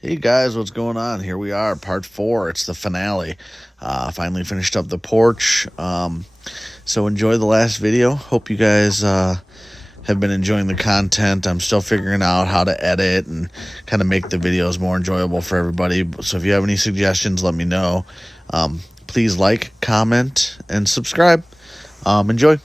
Hey guys, what's going on? Here we are, part 4. It's the finale. Finally finished up the porch. So enjoy the last video. Hope you guys have been enjoying the content. I'm still figuring out how to edit and kind of make the videos more enjoyable for everybody. So if you have any suggestions, let me know. Please like, comment, and subscribe. Enjoy.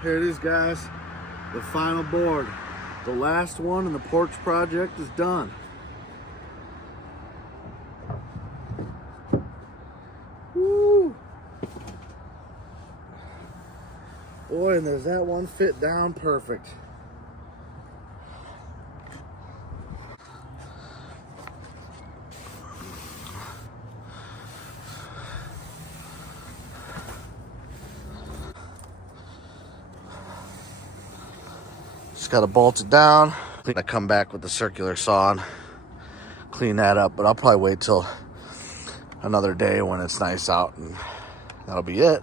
Here it is, guys. The final board. The last one in the porch project is done. Woo! Boy, and there's that one fit down perfect. Just gotta bolt it down. I'm gonna come back with the circular saw and clean that up, but I'll probably wait till another day when it's nice out, and that'll be it.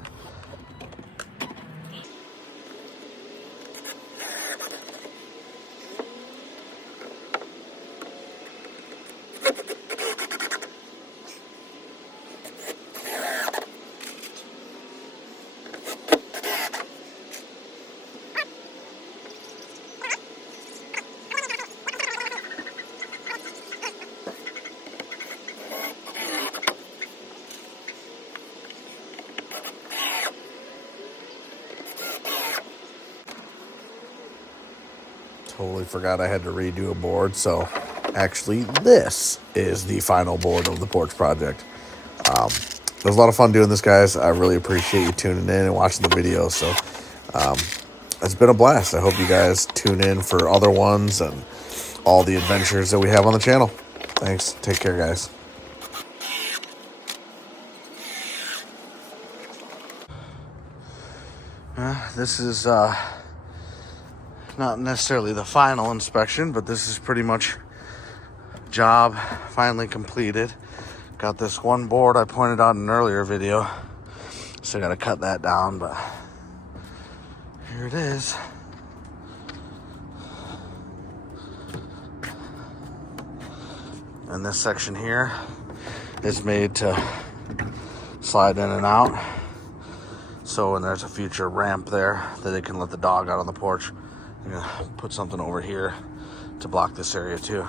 Totally forgot I had to redo a board, so actually this is the final board of the porch project. It was a lot of fun doing this, guys. I really appreciate you tuning in and watching the video. So it's been a blast. I hope you guys tune in for other ones and all the adventures that we have on the channel. Thanks. Take care, guys. This is not necessarily the final inspection, but this is pretty much job finally completed. Got this one board I pointed out in an earlier video, so I gotta cut that down, but here it is. And this section here is made to slide in and out, so when there's a future ramp there that they can let the dog out on the porch, I'm gonna put something over here to block this area too.